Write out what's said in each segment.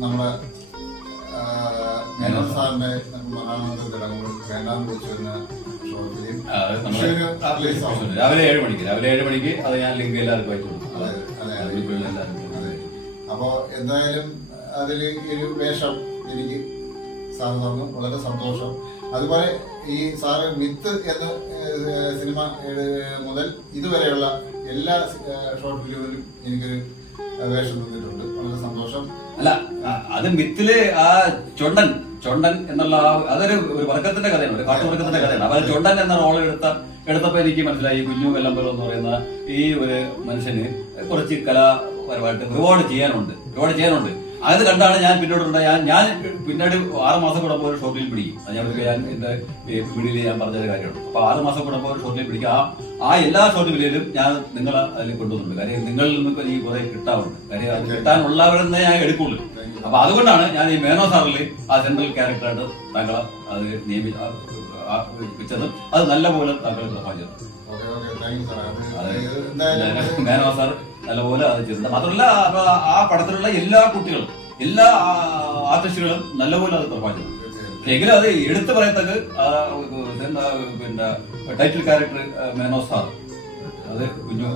നമ്മുടെ മേനോൻ സാറിന്റെ മരണാനന്തര ചടങ്ങുകൾ വേണ്ടാന്ന് വിളിച്ചു വരുന്ന രാവിലെ 7 മണിക്ക് അത് ഞാൻ ലിങ്ക് എല്ലാവർക്കും അയച്ചു കൊടുക്കും. അപ്പോ എന്തായാലും അതില് ഒരു വേഷം എനിക്ക് സാറ് തന്നു, വളരെ സന്തോഷം. അതുപോലെ ഈ സാറ് മിത്ത് എന്ന സിനിമ മുതൽ ഇതുവരെയുള്ള എല്ലാ ഷോർട്ട് ഫിലിമിലും എനിക്കൊരു വേഷം തന്നിട്ടുണ്ട്, വളരെ സന്തോഷം. അല്ല, അത് മിത്തില് ആ ചൊണ്ടൻ എന്നുള്ള അതൊരു വർഗത്തിന്റെ കഥയാണ്, ഒരു കാട്ടുവർഗത്തിന്റെ കഥയാണ്. അപ്പൊ ചൊണ്ടൻ എന്ന റോൾ എടുത്തപ്പോ എനിക്ക് മനസ്സിലായി കുഞ്ഞു വെല്ലമ്പലം എന്ന് പറയുന്ന ഈ ഒരു മനുഷ്യന് കുറച്ച് കലാപരമായിട്ട് ഒരുപാട് ചെയ്യാനുണ്ട്. അത് കണ്ടാണ് ഞാൻ ഞാൻ പിന്നീട് 6 മാസം കൂടുമ്പോൾ ഒരു ഷോർട്ട് ഫിലിം പിടിക്കും. ഞാൻ എന്റെ വീഡിയോയിൽ ഞാൻ പറഞ്ഞൊരു കാര്യമാണ്. അപ്പൊ 6 മാസം കൂടുമ്പോൾ ഒരു ഷോർട്ട് ഫിലിം പിടിക്കും. ആ എല്ലാ ഷോർട്ട് ഫിലിമിലും ഞാൻ നിങ്ങളെ അതിൽ കൊണ്ടുവന്നിട്ടുണ്ട്. കാര്യം നിങ്ങളിൽ നിന്നൊക്കെ എനിക്ക് കുറെ കിട്ടാറുണ്ട്. കാര്യം കിട്ടാനുള്ളവരെന്നേ ഞാൻ എടുക്കുള്ളൂ. അപ്പൊ അതുകൊണ്ടാണ് ഞാൻ ഈ മേനോ സാറിൽ ആ സെൻട്രൽ ക്യാരക്ടറായിട്ട് താങ്കളെ അത് നിയമിച്ചതും അത് നല്ലപോലെ താങ്കൾ പ്രഭാവിച്ചത്. മേനോ സാർ നല്ലപോലെ അത് ചെയ്തിട്ടുണ്ട്. മാത്രമല്ല ആ പടത്തിലുള്ള എല്ലാ കുട്ടികളും, എല്ലാ ആർട്ടിസ്റ്റുകളും നല്ലപോലെ അത് പ്രഭാവിച്ചത്. എങ്കിലും അത് എടുത്തു പറയത്തക്ക പിന്നെ ടൈറ്റിൽ ക്യാരക്ടർ മേനോ സാർ അത് കുഞ്ഞു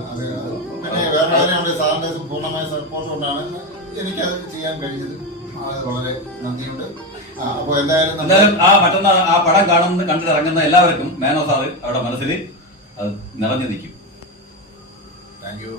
സാറിന്റെ പൂർണ്ണമായ സപ്പോർട്ട് കൊണ്ടാണ് എനിക്കത് ചെയ്യാൻ കഴിഞ്ഞത്. വളരെ നന്ദിയുണ്ട്. അപ്പൊ എന്തായാലും മറ്റന്നാൾ ആ പടം കണ്ടിറങ്ങുന്ന എല്ലാവർക്കും മേനോ സാറ് അവിടെ മനസ്സിൽ അത് നിറഞ്ഞു നിൽക്കും. Thank you.